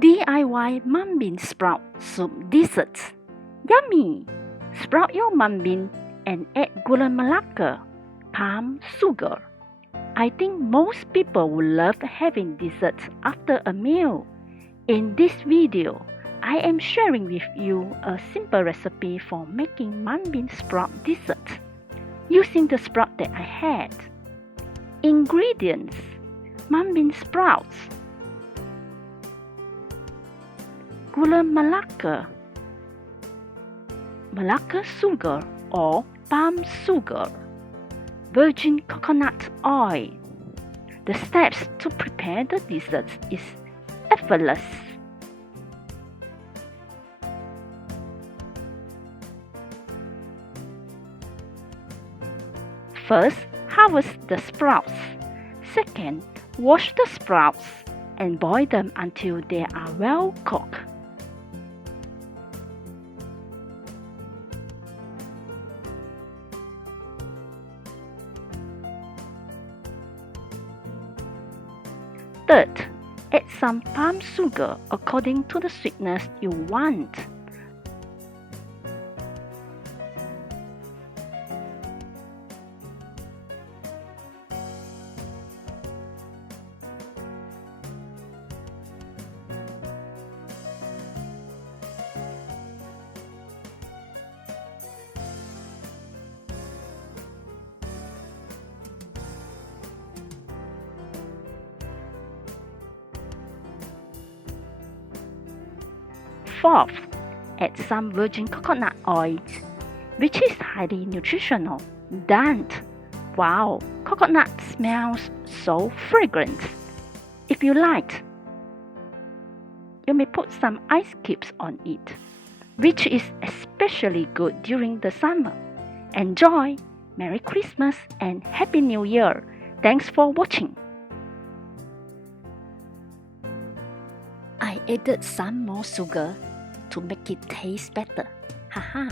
DIY mung bean sprout soup dessert. Yummy! Sprout your mung bean and add gula melaka, palm sugar. I think most people would love having dessert after a meal. In this video, I am sharing with you a simple recipe for making mung bean sprout dessert using the sprout that I had. Ingredients: mung bean sprouts, gula melaka, melaka sugar or palm sugar, virgin coconut oil. The steps to prepare the dessert is effortless. First, harvest the sprouts. Second, wash the sprouts and boil them until they are well cooked. Third, add some palm sugar according to the sweetness you want. Fourth, add some virgin coconut oil, which is highly nutritional. Done! Wow, coconut smells so fragrant. If you like, you may put some ice cubes on it, which is especially good during the summer. Enjoy! Merry Christmas and Happy New Year! Thanks for watching. I added some more sugar to make it taste better. Haha!